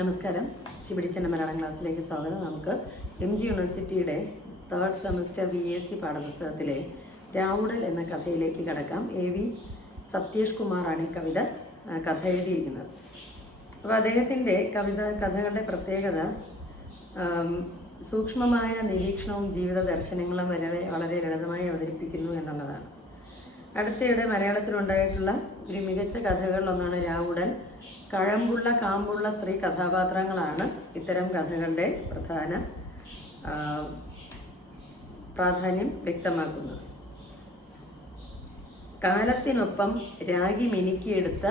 നമസ്കാരം. ശിപിടിച്ചന്റെ മലയാളം ക്ലാസ്സിലേക്ക് സ്വാഗതം. നമുക്ക് എം ജി യൂണിവേഴ്സിറ്റിയുടെ third semester B S C പാഠപുസ്തകത്തിലെ രാവുടൽ എന്ന കഥയിലേക്ക് കടക്കാം. എ വി സത്യേഷ് കുമാറാണ് ഈ കവിത കഥ എഴുതിയിരിക്കുന്നത്. അപ്പോൾ അദ്ദേഹത്തിന്റെ കവിത കഥകളുടെ പ്രത്യേകത സൂക്ഷ്മമായ നിരീക്ഷണവും ജീവിത ദർശനങ്ങളും വളരെ വളരെ ലളിതമായി അവതരിപ്പിക്കുന്നു എന്നുള്ളതാണ്. അടുത്തിടെ മലയാളത്തിലുണ്ടായിട്ടുള്ള ഒരു മികച്ച കഥകളിലൊന്നാണ് രാവുടൻ കഴമ്പുള്ള കാമ്പുള്ള സ്ത്രീ കഥാപാത്രങ്ങളാണ് ഇത്തരം കഥകളുടെ പ്രധാന പ്രാധാന്യം വ്യക്തമാക്കുന്നത്. കാലത്തിനൊപ്പം രാഗി മിനുക്കിയെടുത്ത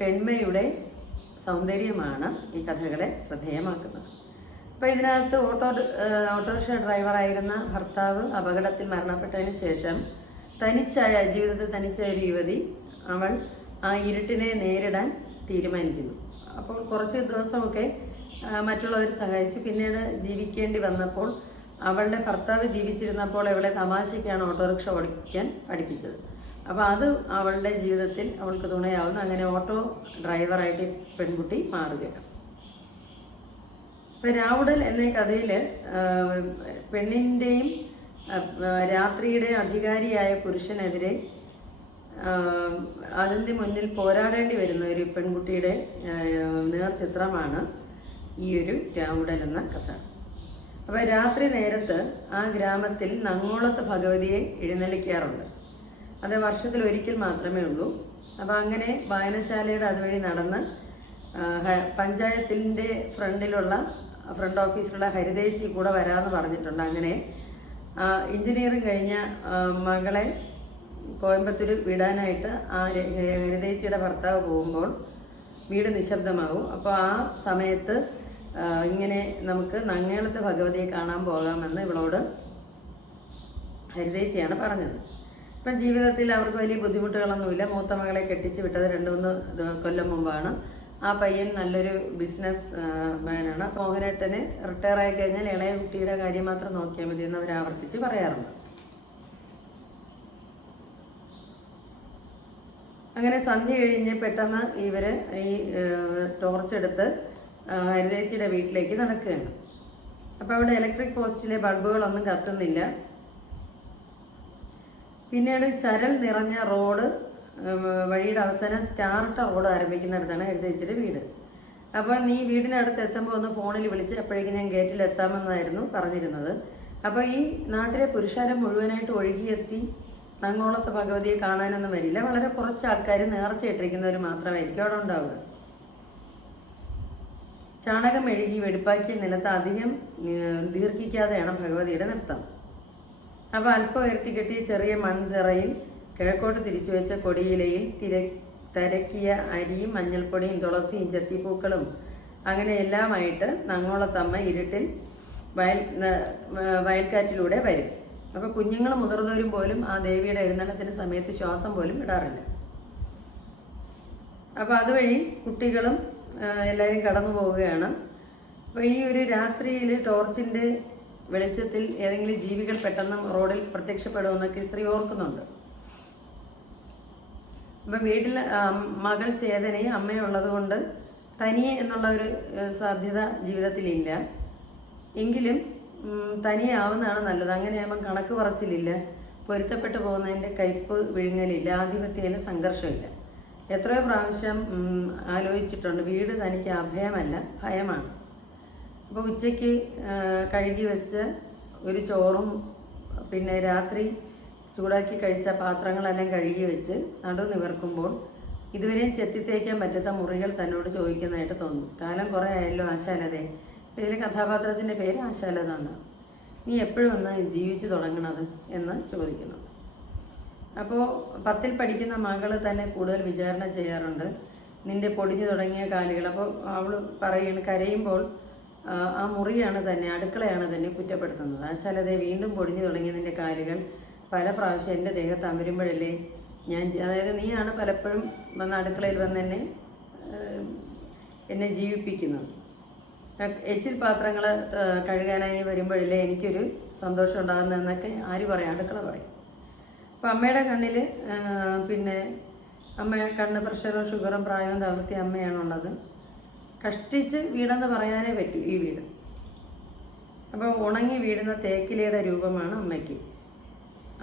പെൺമയുടെ സൗന്ദര്യമാണ് ഈ കഥകളെ ശ്രദ്ധേയമാക്കുന്നത്. അപ്പോൾ ഇതിനകത്ത് ഓട്ടോ ഓട്ടോറിക്ഷ ഡ്രൈവറായിരുന്ന ഭർത്താവ് അപകടത്തിൽ മരണപ്പെട്ടതിന് ശേഷം തനിച്ചായ ജീവിതത്തിൽ തനിച്ചായ ഒരു യുവതി അവൾ ആ ഇരുട്ടിനെ നേരിടാൻ തീരുമാനിക്കുന്നു. അപ്പോൾ കുറച്ച് ദിവസമൊക്കെ മറ്റുള്ളവർ സഹായിച്ചു പിന്നീട് ജീവിക്കേണ്ടി വന്നപ്പോൾ അവളുടെ ഭർത്താവ് ജീവിച്ചിരുന്നപ്പോൾ അവളെ തമാശയ്ക്കാണ് ഓട്ടോറിക്ഷ ഓടിക്കാൻ പഠിപ്പിച്ചത്. അപ്പോൾ അത് അവളുടെ ജീവിതത്തിൽ അവൾക്ക് തുണയാവുന്നു. അങ്ങനെ ഓട്ടോ ഡ്രൈവറായിട്ട് പെൺകുട്ടി മാറുകയാണ്. ഇപ്പം രാവുടൽ എന്ന കഥയിൽ പെണ്ണിന്റെയും രാത്രിയുടെ അധികാരിയായ പുരുഷനെതിരെ അതിന്റെ മുന്നിൽ പോരാടേണ്ടി വരുന്ന ഒരു പെൺകുട്ടിയുടെ നേർചിത്രമാണ് ഈ ഒരു രാവുടൽ എന്ന കഥ. അപ്പൊ രാത്രി നേരത്ത് ആ ഗ്രാമത്തിൽ നങ്ങോളത്ത് ഭഗവതിയെ എഴുന്നള്ളിക്കാറുണ്ട്. അത് വർഷത്തിൽ ഒരിക്കൽ മാത്രമേ ഉള്ളൂ. അപ്പൊ അങ്ങനെ വായനശാലയുടെ അതുവഴി നടന്ന് പഞ്ചായത്തിന്റെ ഫ്രണ്ടിലുള്ള ഫ്രണ്ട് ഓഫീസിലുള്ള ഹരിതേച്ചി കൂടെ വരാമെന്ന് പറഞ്ഞിട്ടുണ്ട്. അങ്ങനെ എഞ്ചിനീയറിംഗ് കഴിഞ്ഞ മകളെ കോയമ്പത്തൂർ വിടാനായിട്ട് ആ രതേച്ചിയുടെ ഭർത്താവ് പോകുമ്പോൾ വീട് നിശബ്ദമാകും. അപ്പോൾ ആ സമയത്ത് ഇങ്ങനെ നമുക്ക് നങ്ങേളത്ത് ഭഗവതിയെ കാണാൻ പോകാമെന്ന് ഇവളോട് ഹരിതേച്ചിയാണ് പറഞ്ഞത്. ഇപ്പം ജീവിതത്തിൽ അവർക്ക് വലിയ ബുദ്ധിമുട്ടുകളൊന്നുമില്ല. മൂത്ത മകളെ കെട്ടിച്ച് വിട്ടത് രണ്ട് മൂന്ന് കൊല്ലം മുമ്പാണ്. ആ പയ്യൻ നല്ലൊരു ബിസിനസ് മാനാണ്. മോഹനേട്ടന് റിട്ടയർ ആയി കഴിഞ്ഞാൽ ഇളയ കുട്ടിയുടെ കാര്യം മാത്രം നോക്കിയാൽ മതി എന്ന് അവർ ആവർത്തിച്ച് പറയാറുണ്ട്. അങ്ങനെ സന്ധ്യ കഴിഞ്ഞ് പെട്ടെന്ന് ഇവർ ഈ ടോർച്ച് എടുത്ത് ഹരിതേച്ചിയുടെ വീട്ടിലേക്ക് നടക്കുകയാണ്. അപ്പോൾ അവിടെ ഇലക്ട്രിക് പോസ്റ്റിലെ ബൾബുകളൊന്നും കത്തുന്നില്ല. പിന്നീട് ചരൽ നിറഞ്ഞ റോഡ് വഴിയുടെ അവസാനം ചാർട്ട റോഡ് ആരംഭിക്കുന്നിടത്താണ് ഹരിതേച്ചിയുടെ വീട്. അപ്പോൾ നീ വീടിനടുത്ത് എത്തുമ്പോൾ ഒന്ന് ഫോണിൽ വിളിച്ച് അപ്പോഴേക്കും ഞാൻ ഗേറ്റിൽ എത്താമെന്നായിരുന്നു പറഞ്ഞിരുന്നത്. അപ്പോൾ ഈ നാട്ടിലെ പുരുഷാരം മുഴുവനായിട്ട് ഒഴുകിയെത്തി നങ്ങോളത്തെ ഭഗവതിയെ കാണാനൊന്നും വരില്ല. വളരെ കുറച്ച് ആൾക്കാർ നേർച്ചയിട്ടിരിക്കുന്നവർ മാത്രമായിരിക്കും അവിടെ ഉണ്ടാവുക. ചാണകം മെഴുകി വെടിപ്പാക്കിയ നിലത്ത് അധികം ദീർഘിക്കാതെയാണ് ഭഗവതിയുടെ നൃത്തം. അപ്പോൾ അല്പം ഉയർത്തി കെട്ടിയ ചെറിയ മൺതിറയിൽ കിഴക്കോട്ട് തിരിച്ചു വെച്ച കൊടിയിലയിൽ തിര തരക്കിയ അരിയും മഞ്ഞൾപ്പൊടിയും തുളസിയും ചെത്തിപ്പൂക്കളും അങ്ങനെ എല്ലാമായിട്ട് നങ്ങോളത്തമ്മ ഇരുട്ടിൽ വയൽ വയൽക്കാറ്റിലൂടെ വരും. അപ്പോൾ കുഞ്ഞുങ്ങൾ മുതിർന്നവരും പോലും ആ ദേവിയുടെ എഴുന്നള്ളത്തിന്റെ സമയത്ത് ശ്വാസം പോലും ഇടാറില്ല. അപ്പോൾ അതുവഴി കുട്ടികളും എല്ലാവരും കടന്നു പോവുകയാണ്. അപ്പോൾ ഈ ഒരു രാത്രിയിൽ ടോർച്ചിന്റെ വെളിച്ചത്തിൽ ഏതെങ്കിലും ജീവികൾ പെട്ടെന്ന് റോഡിൽ പ്രത്യക്ഷപ്പെടുമെന്നൊക്കെ സ്ത്രീ ഓർക്കുന്നുണ്ട്. അപ്പം വീട്ടിൽ മകൾ ചേതനയും അമ്മയുള്ളത് കൊണ്ട് തനിയെ എന്നുള്ള ഒരു സാധ്യത ജീവിതത്തിലില്ല. എങ്കിലും തനിയെ ആവുന്നതാണ് നല്ലത്. അങ്ങനെയാകുമ്പം കണക്ക് പറച്ചിലില്ല. പൊരുത്തപ്പെട്ടു പോകുന്നതിന്റെ കയ്പ് വിഴുങ്ങലില്ല. ആധിപത്യത്തിന് സംഘർഷമില്ല. എത്രയോ പ്രാവശ്യം ആലോചിച്ചിട്ടുണ്ട്. വീട് തനിക്ക് അഭയമല്ല ഭയമാണ്. അപ്പോൾ ഉച്ചയ്ക്ക് കഴുകി വെച്ച് ഒരു ചോറും പിന്നെ രാത്രി ചൂടാക്കി കഴിച്ച പാത്രങ്ങളെല്ലാം കഴുകി വെച്ച് നടു നിവർക്കുമ്പോൾ ഇതുവരെയും ചെത്തിത്തേക്കാൻ പറ്റാത്ത മുറികൾ തന്നോട് ചോദിക്കുന്നതായിട്ട് തോന്നും. കാലം കുറേ ആയല്ലോ അപ്പോൾ ഇതിലെ കഥാപാത്രത്തിന്റെ പേര് ആശാലതാണ് നീ എപ്പോഴും ഒന്ന് ജീവിച്ചു തുടങ്ങണത് എന്ന് ചോദിക്കുന്നു. അപ്പോൾ പത്തിൽ പഠിക്കുന്ന മകൾ തന്നെ കൂടുതൽ വിചാരണ ചെയ്യാറുണ്ട്. നിന്റെ പൊടിഞ്ഞു തുടങ്ങിയ കാലുകൾ. അപ്പോൾ അവൾ പറയുന്നു കരയുമ്പോൾ ആ, മുറിയാണ് തന്നെ അടുക്കളയാണ് തന്നെ കുറ്റപ്പെടുത്തുന്നത്. ആശാലതെ വീണ്ടും പൊടിഞ്ഞു തുടങ്ങിയ നിന്റെ കാലുകൾ പല പ്രാവശ്യം എന്റെ ദേഹത്ത് അമരുമ്പോഴല്ലേ ഞാൻ അതായത് നീയാണ് പലപ്പോഴും വന്ന് അടുക്കളയിൽ വന്ന് എന്നെ എന്നെ ജീവിപ്പിക്കുന്നത്. എച്ചിൽ പാത്രങ്ങൾ കഴുകാനായി വരുമ്പോഴല്ലേ എനിക്കൊരു സന്തോഷം ഉണ്ടാകുന്നതെന്നൊക്കെ ആര് പറയും? അടുക്കള പറയും. അപ്പം അമ്മയുടെ കണ്ണിൽ പിന്നെ അമ്മ കണ്ണ് പ്രഷറും ഷുഗറും പ്രായവും തളർത്തിയ അമ്മയാണുള്ളത്. കഷ്ടിച്ച് വീടെന്ന് പറയാനേ പറ്റൂ ഈ വീട്. അപ്പോൾ ഉണങ്ങി വീടുന്ന തേക്കിലയുടെ രൂപമാണ് അമ്മയ്ക്ക്.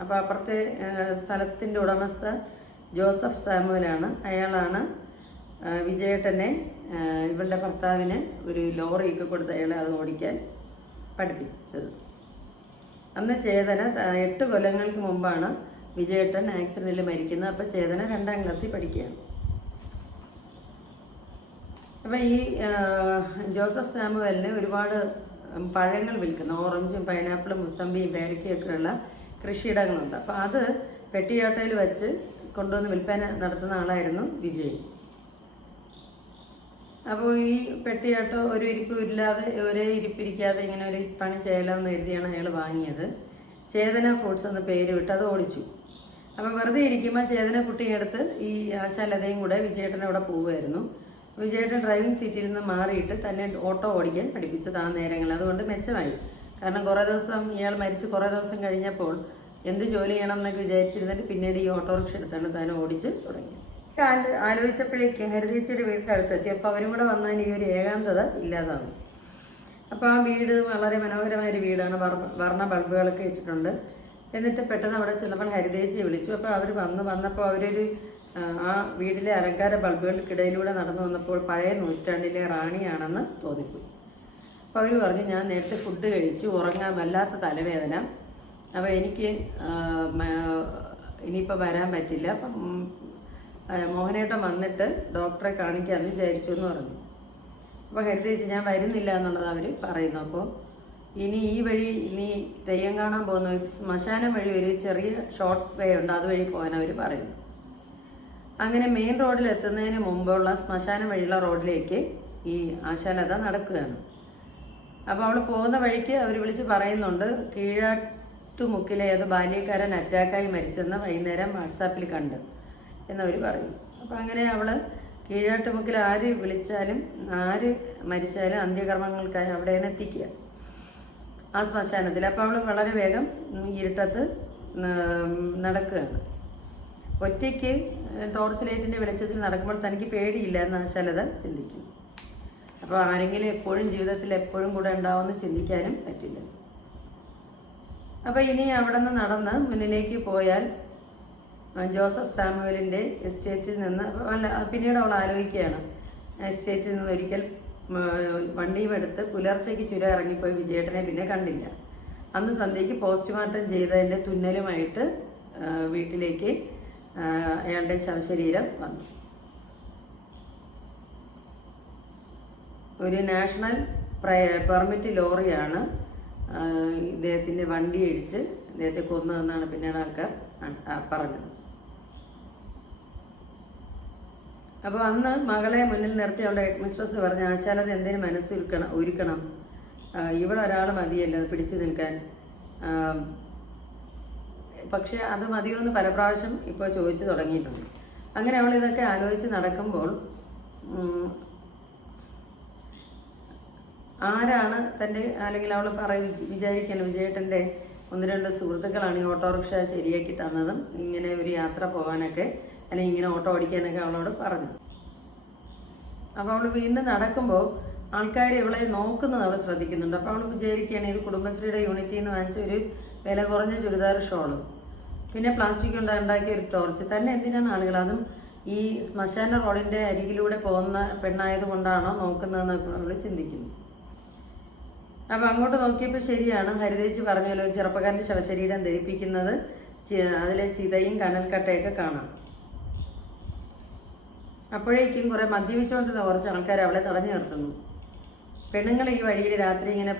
അപ്പോൾ അപ്പുറത്തെ സ്ഥലത്തിന്റെ ഉടമസ്ഥ ജോസഫ് സാമുവലാണ്. അയാളാണ് വിജയേട്ടനെ ഇവളുടെ ഭർത്താവിന് ഒരു ലോറിയൊക്കെ കൊടുത്ത് അയാളെ അത് ഓടിക്കാൻ പഠിപ്പിച്ചത്. അന്ന് ചേതന എട്ട് കൊല്ലങ്ങൾക്ക് മുമ്പാണ് വിജയേട്ടൻ ആക്സിഡന്റിൽ മരിക്കുന്നത്. അപ്പോൾ ചേതന രണ്ടാം ക്ലാസ്സിൽ പഠിക്കുകയാണ്. അപ്പം ഈ ജോസഫ് സാമുവലിന് ഒരുപാട് പഴങ്ങൾ വിൽക്കുന്ന. ഓറഞ്ചും പൈനാപ്പിളും മുസമ്പിയും പേരക്കയൊക്കെയുള്ള കൃഷിയിടങ്ങളുണ്ട്. അപ്പോൾ അത് പെട്ടിയോട്ടയിൽ വെച്ച് കൊണ്ടുവന്ന് വിൽപ്പന നടത്തുന്ന ആളായിരുന്നു വിജയ് അപ്പോൾ ഈ പെട്ടിയാട്ടോ ഒരു ഇരിപ്പുമില്ലാതെ ഇല്ലാതെ ഒരേ ഇരിപ്പിരിക്കാതെ ഇങ്ങനെ ഒരു പണി ചെയ്യലാമെന്ന് കരുതിയാണ് അയാൾ വാങ്ങിയത്. ചേതന ഫ്രൂട്ട്സ് എന്ന പേര് വിട്ട് അത് ഓടിച്ചു. അപ്പം വെറുതെ ഇരിക്കുമ്പോൾ ചേതന കുട്ടിയെടുത്ത് ഈ ആശാലതയും കൂടെ വിജയേട്ടൻ അവിടെ പോവുമായിരുന്നു. വിജയേട്ടൻ ഡ്രൈവിംഗ് സീറ്റിൽ നിന്ന് മാറിയിട്ട് തന്നെ ഓട്ടോ ഓടിക്കാൻ പഠിപ്പിച്ചത് ആ നേരങ്ങളിൽ. അതുകൊണ്ട് മെച്ചമായി. കാരണം കുറേ ദിവസം ഇയാൾ മരിച്ച് കുറേ ദിവസം കഴിഞ്ഞപ്പോൾ എന്ത് ജോലി ചെയ്യണം എന്നൊക്കെ വിചാരിച്ചിരുന്നിട്ട് പിന്നീട് ഈ ഓട്ടോറിക്ഷ എടുത്താണ് താൻ ഓടിച്ച് തുടങ്ങി. ആലോചിച്ചപ്പോഴേക്കും ഹരിതേച്ചിയുടെ വീടിന്റെ അടുത്തെത്തി. അപ്പോൾ അവരും കൂടെ വന്നതിന് ഈ ഒരു ഏകാന്തത ഇല്ലാതാകും. അപ്പോൾ ആ വീട് വളരെ മനോഹരമായൊരു വീടാണ്. വർണ ബൾബുകളൊക്കെ ഇട്ടിട്ടുണ്ട്. എന്നിട്ട് പെട്ടെന്ന് അവിടെ ചെന്നപ്പോൾ ഹരിതേച്ചിയെ വിളിച്ചു. അപ്പോൾ അവർ വന്ന് വന്നപ്പോൾ അവരൊരു ആ, വീട്ടിലെ അലങ്കാര ബൾബുകൾക്കിടയിലൂടെ നടന്നു വന്നപ്പോൾ പഴയ നൂറ്റാണ്ടിലെ റാണിയാണെന്ന് തോന്നിപ്പോയി. അപ്പോൾ അവർ പറഞ്ഞു ഞാൻ നേരത്തെ ഫുഡ് കഴിച്ച് ഉറങ്ങാൻ വല്ലാത്ത തലവേദന. അപ്പോൾ എനിക്ക് ഇനിയിപ്പോൾ വരാൻ പറ്റില്ല. അപ്പം മോഹനേട്ടൻ വന്നിട്ട് ഡോക്ടറെ കാണിക്കാമെന്ന് വിചാരിച്ചു എന്ന് പറഞ്ഞു അപ്പോൾ ഹരിതേച്ചി ഞാൻ വരുന്നില്ല എന്നുള്ളത് അവർ പറയുന്നു. അപ്പോൾ ഇനി ഈ വഴി നീ തെയ്യം കാണാൻ പോകുന്ന ശ്മശാനം വഴി ഒരു ചെറിയ ഷോർട്ട് വേ ഉണ്ട്. അതുവഴി പോകാൻ അവർ പറയുന്നു. അങ്ങനെ മെയിൻ റോഡിൽ എത്തുന്നതിന് മുമ്പുള്ള ശ്മശാനം വഴിയുള്ള റോഡിലേക്ക് ഈ ആശാലത നടക്കുകയാണ്. അപ്പോൾ അവൾ പോകുന്ന വഴിക്ക് അവർ വിളിച്ച് പറയുന്നുണ്ട് കീഴാട്ടുമുക്കിലെ ഏത് ബാല്യക്കാരൻ അറ്റാക്കായി മരിച്ചെന്ന് വൈകുന്നേരം വാട്സാപ്പിൽ കണ്ട്. എന്നവർ പറയും അപ്പോൾ അങ്ങനെ അവൾ കീഴാട്ടുമുക്കിൽ ആര് വിളിച്ചാലും ആര് മരിച്ചാലും അന്ത്യകർമ്മങ്ങൾക്കായി അവിടെയാണ് എത്തിക്കുക. ആ ശ്മശാനത്തിൽ. അപ്പോൾ അവൾ വളരെ വേഗം ഇരുട്ടത്ത് നടക്കുകയാണ്. ഒറ്റയ്ക്ക് ടോർച്ച് ലൈറ്റിന്റെ വെളിച്ചത്തിൽ നടക്കുമ്പോൾ തനിക്ക് പേടിയില്ല എന്ന് ആശാലത ചിന്തിക്കും. അപ്പോൾ ആരെങ്കിലും എപ്പോഴും ജീവിതത്തിൽ എപ്പോഴും കൂടെ ഉണ്ടാവുമെന്ന് ചിന്തിക്കാനും പറ്റില്ല. അപ്പോൾ ഇനി അവിടെ നിന്ന് നടന്ന് മുന്നിലേക്ക് പോയാൽ ആ, ജോസഫ് സാമുവലിന്റെ എസ്റ്റേറ്റിൽ നിന്ന് അല്ല പിന്നീട് അവൾ ആലോചിക്കുകയാണ്. എസ്റ്റേറ്റിൽ നിന്ന് ഒരിക്കൽ വണ്ടിയും എടുത്ത് പുലർച്ചയ്ക്ക് ചുരം ഇറങ്ങിപ്പോയി വിജയേട്ടനെ പിന്നെ കണ്ടില്ല. അന്ന് സന്ധ്യയ്ക്ക് പോസ്റ്റ്മോർട്ടം ചെയ്തതിന്റെ തുന്നലുമായിട്ട് വീട്ടിലേക്ക് അയാളുടെ ശവശരീരം വന്നു. ഒരു നാഷണൽ പെർമിറ്റ് ലോറിയാണ് ഇദ്ദേഹത്തിന്റെ വണ്ടി ഇടിച്ച് ഇദ്ദേഹത്തെ കൊന്നതെന്നാണ് പിന്നീട് ആൾക്കാർ പറഞ്ഞത്. അപ്പോൾ അന്ന് മകളെ മുന്നിൽ നിർത്തി അവളുടെ ഹെഡ് മിസ്ട്രസ് പറഞ്ഞ ആശാലത എന്തിനു മനസ്സ് ഒരുക്കണം. ഇവിടെ ഇവളൊരാൾ മതിയല്ലോ അത് പിടിച്ചു നിൽക്കാൻ. പക്ഷെ അത് മതിയോ എന്ന് പല പ്രാവശ്യം ഇപ്പോൾ ചോദിച്ചു തുടങ്ങിയിട്ടുണ്ട്. അങ്ങനെ അവൾ ഇതൊക്കെ ആലോചിച്ച് നടക്കുമ്പോൾ ആരാണ് തന്റെ അല്ലെങ്കിൽ അവൾ പറയും വിചാരിക്കണം വിജയേട്ടന്റെ ഒന്ന് രണ്ട് സുഹൃത്തുക്കളാണ് ഈ ഓട്ടോറിക്ഷ ശരിയാക്കി തന്നതും ഇങ്ങനെ ഒരു യാത്ര പോകാനൊക്കെ അല്ലെങ്കിൽ ഇങ്ങനെ ഓട്ടോ ഓടിക്കാനൊക്കെ അവളോട് പറഞ്ഞു. അപ്പോൾ അവൾ വീണ്ടും നടക്കുമ്പോൾ ആൾക്കാർ ഇവളെ നോക്കുന്നത് അവൾ ശ്രദ്ധിക്കുന്നുണ്ട്. അപ്പോൾ അവൾ വിചാരിക്കുകയാണ് ഇത് കുടുംബശ്രീയുടെ യൂണിറ്റിൽ നിന്ന് വാങ്ങിച്ച ഒരു വില കുറഞ്ഞ ചുരിദാർ ഷോൾ. പിന്നെ പ്ലാസ്റ്റിക് കൊണ്ട് ഉണ്ടാക്കിയ ഒരു ടോർച്ച്. തന്നെ എന്തിനാണ് ആളുകൾ അതും ഈ ശ്മശാന റോഡിന്റെ അരികിലൂടെ പോകുന്ന പെണ്ണായത് കൊണ്ടാണോ നോക്കുന്നതെന്നൊക്കെ അവൾ ചിന്തിക്കുന്നു. അപ്പൊ അങ്ങോട്ട് നോക്കിയപ്പോൾ ശരിയാണ്. ഹരിതേച്ചി പറഞ്ഞ പോലെ ഒരു ചെറുപ്പക്കാരന്റെ ശവശരീരം ധരിപ്പിക്കുന്നത് അതിലെ ചിതയും കനൽക്കട്ടയൊക്കെ കാണാം. അപ്പോഴേക്കും കുറെ മദ്യപിച്ചുകൊണ്ടിരുന്ന കുറച്ച് ആൾക്കാർ അവളെ തടഞ്ഞു നിർത്തുന്നു. പെണ്ണുങ്ങൾ ഈ വഴിയിൽ രാത്രി ഇങ്ങനെ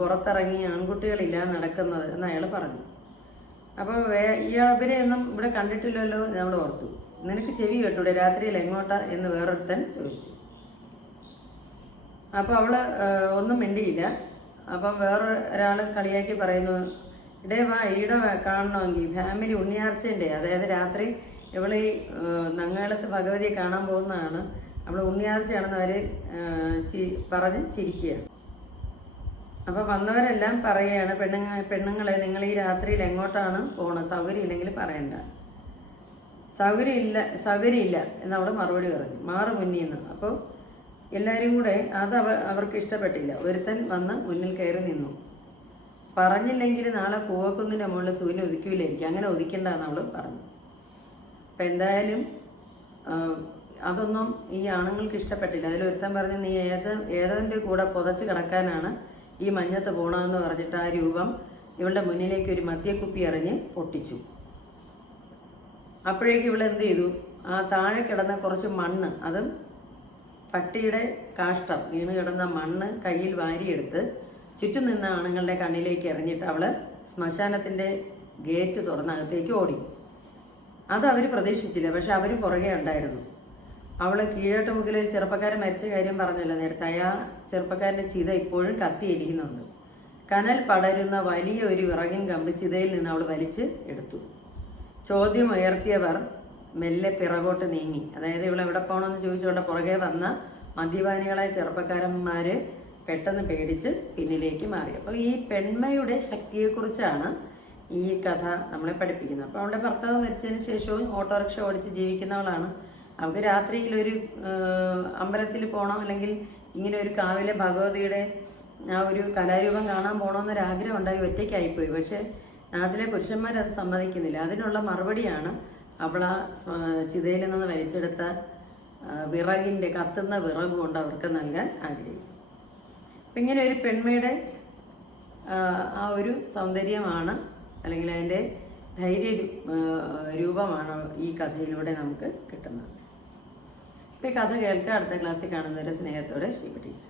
പുറത്തിറങ്ങി ആൺകുട്ടികളില്ല നടക്കുന്നത് എന്ന് അയാൾ പറഞ്ഞു. അപ്പോൾ വേ ഒന്നും ഇവിടെ കണ്ടിട്ടില്ലല്ലോ നമ്മൾ ഓർത്തു. നിനക്ക് ചെവി കേട്ടൂടെ രാത്രിയിൽ എങ്ങോട്ടാ എന്ന് വേറൊരുത്തൻ ചോദിച്ചു. അപ്പോൾ അവൾ ഒന്നും മിണ്ടിയില്ല. അപ്പം വേറെ ഒരാൾ കളിയാക്കി പറയുന്നു ഇടേ വാ ഈടെ കാണണമെങ്കിൽ ഫാമിലി ഉണ്ണിയാർച്ചന്റെ അതായത് രാത്രി ഇവൾ ഈ നങ്ങാളത്ത് ഭഗവതിയെ കാണാൻ പോകുന്നതാണ്. അവൾ ഉണ്ണിയാർച്ചയാണെന്ന് അവർ ചി പറഞ്ഞ് ചിരിക്കുക. അപ്പോൾ വന്നവരെല്ലാം പറയുകയാണ് പെണ്ണുങ്ങ പെണ്ണുങ്ങളെ നിങ്ങൾ ഈ രാത്രിയിൽ എങ്ങോട്ടാണ് പോകണം സൗകര്യം ഇല്ലെങ്കിൽ പറയണ്ട. സൗകര്യം ഇല്ല സൗകര്യം ഇല്ല എന്നവിടെ മറുപടി പറഞ്ഞു. മാറു മുന്നിൽ നിന്ന്. അപ്പോൾ എല്ലാവരും കൂടെ അത് അവ അവർക്ക് ഇഷ്ടപ്പെട്ടില്ല. ഒരുത്തൻ വന്ന് മുന്നിൽ കയറി നിന്നു. പറഞ്ഞില്ലെങ്കിൽ നാളെ പൂവക്കുന്നിന്റെ മുകളിൽ സൂര്യൻ ഒതുക്കില്ലായിരിക്കും അങ്ങനെ ഒതുക്കണ്ടെന്ന് അവൾ പറഞ്ഞു. അപ്പം എന്തായാലും അതൊന്നും ഈ ആണുങ്ങൾക്ക് ഇഷ്ടപ്പെട്ടില്ല. അതിലൊരുത്തൻ പറഞ്ഞു നീ ഏത് ഏതവന്റെ കൂടെ പുതച്ച് കിടക്കാനാണ് ഈ മഞ്ഞത്ത് പോകണമെന്ന് പറഞ്ഞിട്ട് ആ രൂപം ഇവളുടെ മുന്നിലേക്ക് ഒരു മദ്യക്കുപ്പി എറിഞ്ഞ് പൊട്ടിച്ചു. അപ്പോഴേക്കും ഇവളെന്ത് ചെയ്തു? ആ താഴെ കിടന്ന കുറച്ച് മണ്ണ് അതും പട്ടിയുടെ കാഷ്ടം വീണ് കിടന്ന മണ്ണ് കയ്യിൽ വാരിയെടുത്ത് ചുറ്റും നിന്ന ആണുങ്ങളുടെ കണ്ണിലേക്ക് എറിഞ്ഞിട്ട് അവൾ ശ്മശാനത്തിന്റെ ഗേറ്റ് തുറന്നകത്തേക്ക് ഓടി. അത് അവർ പ്രതീക്ഷിച്ചില്ല പക്ഷെ അവർ പുറകെ ഉണ്ടായിരുന്നു. അവൾ കീഴോട്ട് മുക്കിൽ ഒരു ചെറുപ്പക്കാരൻ മരിച്ച കാര്യം പറഞ്ഞല്ലോ നേരത്തെ. ആ ചെറുപ്പക്കാരന്റെ ചിത ഇപ്പോഴും കത്തിയിരിക്കുന്നുണ്ട്. കനൽ പടരുന്ന വലിയ ഒരു വിറകിൻ കമ്പിച്ചിതയിൽ നിന്ന് അവൾ വലിച്ച് എടുത്തു. ചോദ്യം ഉയർത്തിയവർ മെല്ലെ പിറകോട്ട് നീങ്ങി. അതായത് ഇവൾ എവിടെ പോകണമെന്ന് ചോദിച്ചുകൊണ്ട് പുറകെ വന്ന മദ്യപാനികളായ ചെറുപ്പക്കാരന്മാര് പെട്ടെന്ന് പേടിച്ച് പിന്നിലേക്ക് മാറി. അപ്പോൾ ഈ പെൺമയുടെ ശക്തിയെക്കുറിച്ചാണ് ഈ കഥ നമ്മളെ പഠിപ്പിക്കുന്നത്. അപ്പോൾ അവളുടെ ഭർത്താവ് മരിച്ചതിന് ശേഷവും ഓട്ടോറിക്ഷ ഓടിച്ച് ജീവിക്കുന്നവളാണ്. അവൾക്ക് രാത്രിയിൽ ഒരു അമ്പലത്തിൽ പോകണം അല്ലെങ്കിൽ ഇങ്ങനെ ഒരു കാവിലെ ഭഗവതിയുടെ ആ ഒരു കലാരൂപം കാണാൻ പോകണമെന്നൊരാഗ്രഹം ഉണ്ടായി ഒറ്റയ്ക്കായിപ്പോയി. പക്ഷേ നാട്ടിലെ പുരുഷന്മാർ അത് സമ്മതിക്കുന്നില്ല. അതിനുള്ള മറുപടിയാണ് അവൾ ആ ചിതയിൽ നിന്ന് വലിച്ചെടുത്ത വിറകിന്റെ കത്തുന്ന വിറക് കൊണ്ട് അവർക്ക് നൽകാൻ ആഗ്രഹിക്കും അപ്പം ഇങ്ങനെ ഒരു പെൺമയുടെ ആ, ആ ഒരു സൗന്ദര്യമാണ് അല്ലെങ്കിൽ അതിന്റെ ധൈര്യ രൂപമാണ് ഈ കഥയിലൂടെ നമുക്ക് കിട്ടുന്നത്. അപ്പം ഈ കഥ കേൾക്കുക അടുത്ത ക്ലാസ്സിൽ കാണുന്നവരെ സ്നേഹത്തോടെ ശ്രീ ടീച്ചർ.